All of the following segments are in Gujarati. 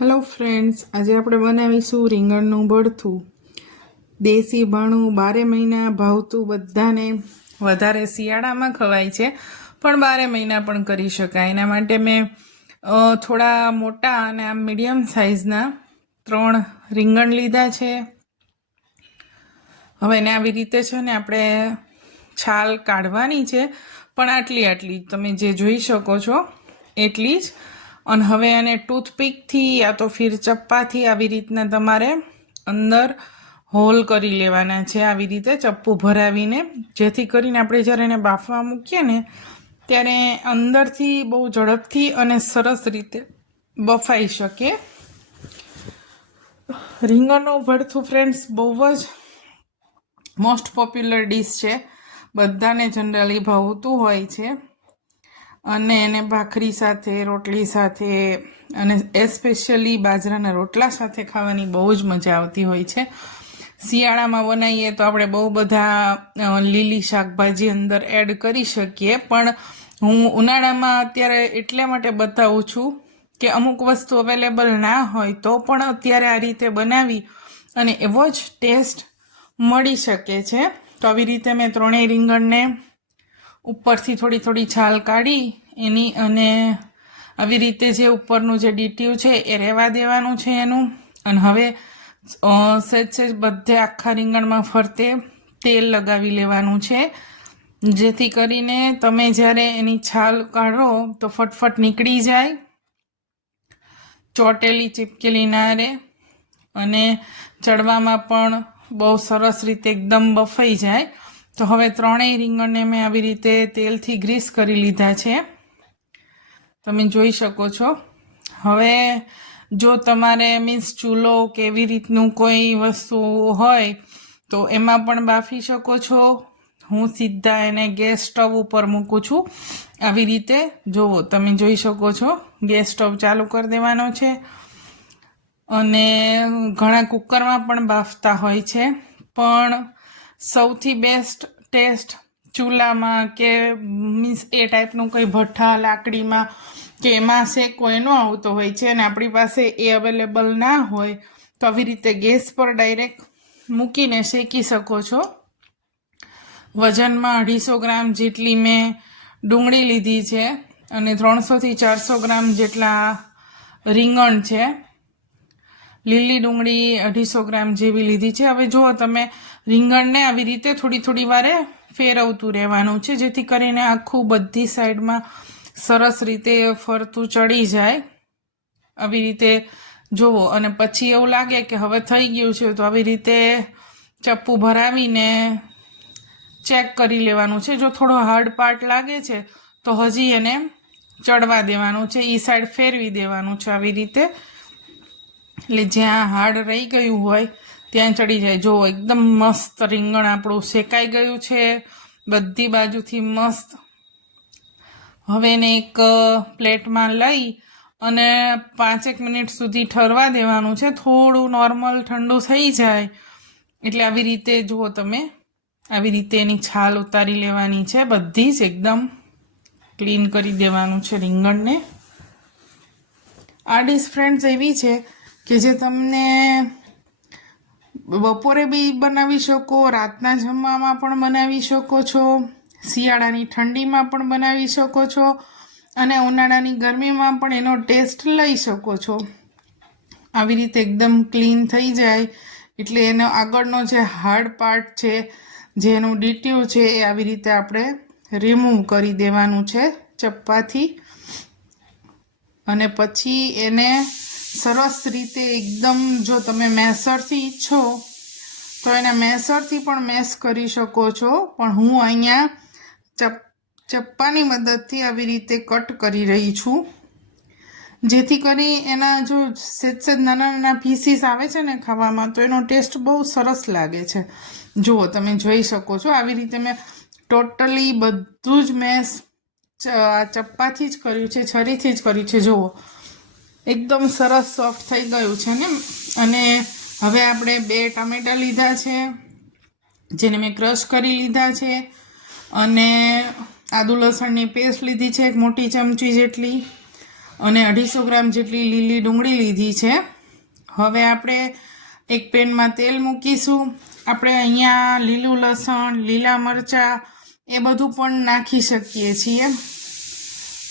હેલો ફ્રેન્ડ્સ આજે આપણે બનાવીશું રીંગણનું ભરથું દેશી ભાણું, બારે મહિના ભાવતું, બધાને વધારે શિયાળામાં ખવાય છે, પણ બારે મહિના પણ કરી શકાય. એના માટે મેં થોડા મોટા અને આમ મીડિયમ સાઇઝના ત્રણ રીંગણ લીધા છે. હવે એને આવી રીતે છે ને આપણે છાલ કાઢવાની છે, પણ આટલી આટલી તમે જે જોઈ શકો છો, એટલી જ. અને હવે એને ટૂથપીકથી યા તો ફીર ચપ્પાથી આવી રીતના તમારે અંદર હોલ કરી લેવાના છે, આવી રીતે ચપ્પુ ભરાવીને. જેથી કરીને આપણે જ્યારે એને બાફવા મૂકીએ ને, ત્યારે અંદરથી બહુ ઝડપથી અને સરસ રીતે બફાઈ શકે. રીંગણનું ભરથું ફ્રેન્ડ્સ બહુ જ મોસ્ટ પોપ્યુલર ડીશ છે. બધાને જનરલી ભાવતું હોય છે. અને એને ભાખરી સાથે, રોટલી સાથે અને એસ્પેશિયલી બાજરાના રોટલા સાથે ખાવાની બહુ જ મજા આવતી હોય છે. શિયાળામાં બનાવીએ તો આપણે બહુ બધા લીલી શાકભાજી અંદર એડ કરી શકીએ. પણ હું ઉનાળામાં અત્યારે એટલા માટે બતાવું છું કે અમુક વસ્તુ અવેલેબલ ના હોય તો પણ અત્યારે આ રીતે બનાવી અને એવો જ ટેસ્ટ મળી શકે છે. તો આવી રીતે મેં ત્રણેય રીંગણને ઉપરથી થોડી થોડી છાલ કાઢી, એની અને આવી રીતે જે ઉપરનું જે ડીટ્યુ છે એ રહેવા દેવાનું છે એનું. અને હવે સહેજ સહેજ બધે આખા રીંગણમાં ફરતે તેલ લગાવી લેવાનું છે. જેથી કરીને તમે જ્યારે એની છાલ કાઢો તો ફટફટ નીકળી જાય. ચોટેલી, ચીપકેલી ના રહે. અને ચડવામાં પણ બહુ સરસ રીતે એકદમ બફાઈ જાય. તો હવે ત્રણેય રીંગણને મેં આવી રીતે તેલથી ગ્રીસ કરી લીધા છે. તમે જોઈ શકો છો. હવે જો તમારે મીન્સ ચૂલો કે એવી રીતનું કોઈ વસ્તુ હોય, તો એમાં પણ બાફી શકો છો. હું સીધા એને ગેસ સ્ટવ ઉપર મૂકું છું. આવી રીતે જુઓ તમે જોઈ શકો છો. ગેસ સ્ટવ ચાલુ કરી દેવાનો છે. અને ઘણા કુકરમાં પણ બાફતા હોય છે. પણ સૌથી બેસ્ટ ટેસ્ટ ચૂલામાં કે મીન્સ એ ટાઈપનું કંઈ ભઠ્ઠા, લાકડીમાં કે એમાં શેકો એનો આવતો હોય છે અને આપણી પાસે એ અવેલેબલ ના હોય, તો આવી રીતે ગેસ પર ડાયરેક્ટ મૂકીને શેકી શકો છો. વજનમાં અઢીસો ગ્રામ જેટલી મેં ડુંગળી લીધી છે અને ત્રણસોથી ચારસો ગ્રામ જેટલા રીંગણ છે. લીલી ડુંગળી અઢીસો ગ્રામ જેવી લીધી છે. હવે જુઓ તમે, રીંગણને આવી રીતે થોડી થોડી વારે ફેરવતું રહેવાનું છે, જેથી કરીને આખું બધી સાઈડમાં સરસ રીતે ફરતું ચડી જાય. આવી રીતે જુઓ, અને પછી એવું લાગે કે હવે થઈ ગયું છે, તો આવી રીતે ચપ્પુ ભરાવીને ચેક કરી લેવાનું છે. જો થોડો હાર્ડ પાર્ટ લાગે છે, તો હજી એને ચડવા દેવાનું છે એ સાઈડ ફેરવી દેવાનું છે. આવી રીતે એટલે જ્યાં હાર્ડ રહી ગયું હોય, ત્યાં ચડી જાય. જો એકદમ મસ્ત રીંગણ આપણું શેકાઈ ગયું છે, બધી બાજુથી મસ્ત. હવે એને એક પ્લેટમાં લઈ અને પાંચેક મિનિટ સુધી ઠરવા દેવાનું છે. થોડું નોર્મલ ઠંડુ થઈ જાય. એટલે આવી રીતે જુઓ તમે, આવી રીતે એની છાલ ઉતારી લેવાની છે. બધી જ એકદમ ક્લીન કરી દેવાનું છે રીંગણને. આ ડીશ ફ્રેન્ડ્સ એવી છે કે જે તમને બપોરે બી બનાવી શકો, રાતના જમવામાં પણ બનાવી શકો છો, શિયાળાની ઠંડીમાં પણ બનાવી શકો છો અને ઉનાળાની ગરમીમાં પણ એનો ટેસ્ટ લઈ શકો છો. આવી રીતે એકદમ ક્લીન થઈ જાય. એટલે એનો આગળનો જે હાર્ડ પાર્ટ છે, જેનું ડીટ્યુ છે, એ આવી રીતે આપણે રિમૂવ કરી દેવાનું છે ચપ્પાથી. અને પછી એને સરસ રીતે એકદમ જો તમે મેસરથી ઈચ્છો, તો એને મેસરથી પણ મેસ કરી શકો છો. પણ હું અહીંયા ચપ, ચપ્પાની મદદથી આવી રીતે કટ કરી રહી છું. જેથી કરી એના જો સેજ સેજ નાના નાના પીસીસ આવે છે ને ખાવામાં, તો એનો ટેસ્ટ બહુ સરસ લાગે છે. જુઓ, તમે જોઈ શકો છો, આવી રીતે મેં ટોટલી બધું જ મેં ચપ્પાથી જ કર્યું છે, છરીથી જ કર્યું છે. જુઓ એકદમ સરસ સોફ્ટ થઈ ગયું છે ને. અને હવે આપણે બે ટામેટાં લીધા છે, જેને મેં ક્રશ કરી લીધા છે. અને આદુ લસણની પેસ્ટ લીધી છે, એક મોટી ચમચી જેટલી. અને અઢીસો ગ્રામ જેટલી લીલી ડુંગળી લીધી છે. હવે આપણે એક પેનમાં તેલ મૂકીશું. આપણે અહીંયા લીલું લસણ, લીલા મરચાં, એ બધું પણ નાખી શકીએ છીએ.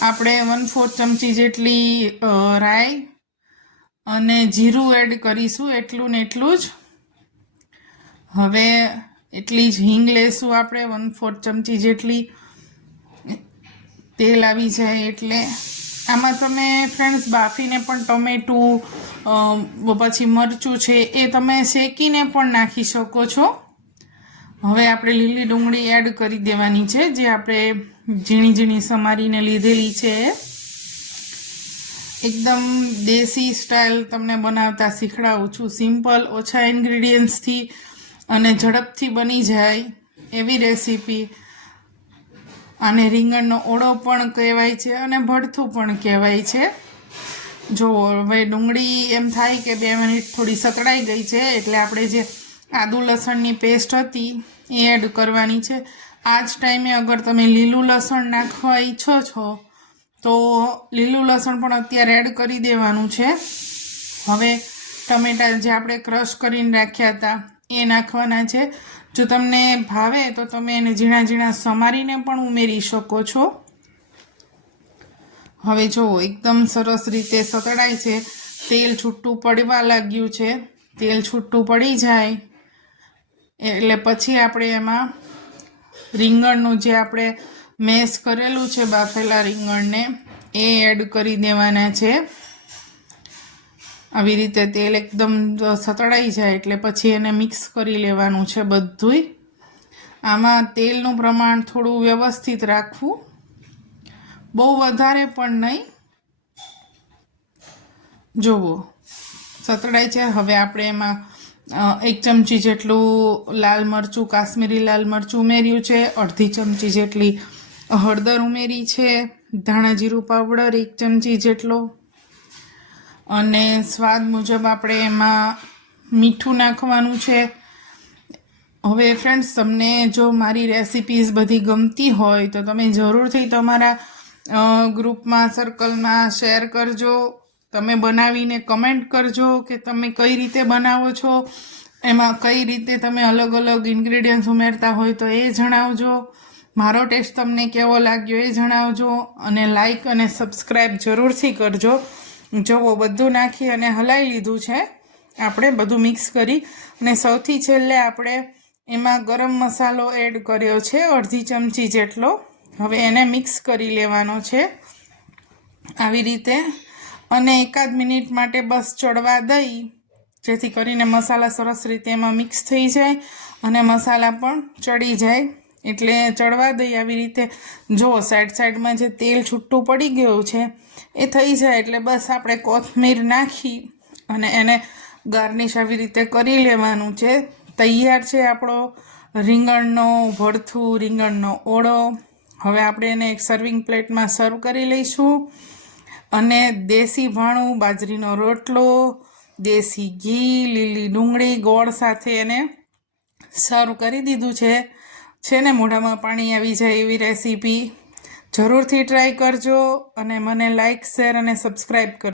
આપણે વન ફોર્થ ચમચી જેટલી રાઈ અને જીરું એડ કરીશું એટલું ને એટલું જ. હવે એટલી જ હિંગ લેશું આપણે, વન ફોર્થ ચમચી જેટલી. તેલ આવી જાય એટલે. આમાં તમે ફ્રેન્ડ્સ બાફીને પણ ટમેટું પછી મરચું છે એ તમે શેકીને પણ નાખી શકો છો. હવે આપણે લીલી ડુંગળી એડ કરી દેવાની છે, જે આપણે ઝીણી ઝીણી સમારીને લીધેલી છે. એકદમ દેશી સ્ટાઇલ તમને બનાવતા શીખડાવું છું. સિમ્પલ, ઓછા ઇન્ગ્રીડિયન્ટ્સથી અને ઝડપથી બની જાય એવી રેસીપી. આને રીંગણનો ઓળો પણ કહેવાય છે અને ભડથું પણ કહેવાય છે. જો હવે ડુંગળી એમ થાય કે બે મિનિટ થોડી સતળાઈ ગઈ છે, એટલે આપણે જે આદુ લસણની પેસ્ટ હતી એ એડ કરવાની છે. આ જ ટાઈમે અગર તમે લીલું લસણ નાખવા ઈચ્છો છો, તો લીલું લસણ પણ અત્યારે એડ કરી દેવાનું છે. હવે ટમેટા જે આપણે ક્રશ કરીને રાખ્યા હતા, એ નાખવાના છે. જો તમને ભાવે, તો તમે એને ઝીણા ઝીણા સમારીને પણ ઉમેરી શકો છો. હવે જુઓ એકદમ સરસ રીતે સતડાય છે. તેલ છૂટું પડવા લાગ્યું છે. તેલ છૂટું પડી જાય. એટલે પછી આપણે એમાં રીંગણનું જે આપણે મેશ કરેલું છે, બાફેલા રીંગણને, એ એડ કરી દેવાના છે. આવી રીતે તેલ એકદમ સતળાઈ જાય એટલે પછી એને મિક્સ કરી લેવાનું છે બધુંય. આમાં તેલનું પ્રમાણ થોડું વ્યવસ્થિત રાખવું. બહુ વધારે પણ નહીં. જુઓ સતળાઈ છે હવે આપણે એમાં એક ચમચી જેટલું લાલ મરચું, કાશ્મીરી લાલ મરચું ઉમેર્યું છે. અડધી ચમચી જેટલી હળદર ઉમેરી છે. ધાણા જીરું પાવડર એક ચમચી જેટલો. અને સ્વાદ મુજબ આપણે એમાં મીઠું નાખવાનું છે. હવે ફ્રેન્ડ્સ તમને જો મારી રેસિપીઝ બધી ગમતી હોય તો તમે જરૂરથી તમારા ગ્રુપમાં સર્કલમાં શેર કરજો. તમે બનાવીને કમેન્ટ કરજો કે તમે કઈ રીતે બનાવો છો. એમાં કઈ રીતે તમે અલગ અલગ ઇન્ગ્રેડિયન્ટ્સ ઉમેરતા હોય તો એ જણાવજો. મારો ટેસ્ટ તમને કેવો લાગ્યો એ જણાવજો અને લાઈક અને સબસ્ક્રાઈબ જરૂરથી કરજો. જુઓ બધું નાખી અને હલાવી લીધું છે, આપણે બધું મિક્સ કરી અને સૌથી છેલ્લે આપણે એમાં ગરમ મસાલો એડ કર્યો છે, અડધી ચમચી જેટલો. હવે એને મિક્સ કરી લેવાનો છે. આવી રીતે અને એકાદ મિનિટ માટે બસ ચડવા દઈ, જેથી કરીને મસાલા સરસ રીતે એમાં મિક્સ થઈ જાય અને મસાલા પણ ચડી જાય. એટલે ચડવા દઈ આવી રીતે. જો સાઈડ સાઈડમાં જે તેલ છૂટું પડી ગયું છે, એ થઈ જાય એટલે બસ આપણે કોથમીર નાખી અને એને ગાર્નિશ આવી રીતે કરી લેવાનું છે. તૈયાર છે આપણો રીંગણનો ભરથું, રીંગણનો ઓળો. હવે આપણે એને એક સર્વિંગ પ્લેટમાં સર્વ કરી લઈશું. અને દેશી ભાણું, બાજરીનો રોટલો, દેશી ઘી, લીલી ડુંગળી, ગોળ સાથે એને સર્વ કરી દીધું છે. છે ને મોઢામાં પાણી આવી જાય એવી રેસીપી. જરૂરથી ટ્રાય કરજો અને મને લાઇક શેર અને સબસ્ક્રાઈબ કરજો.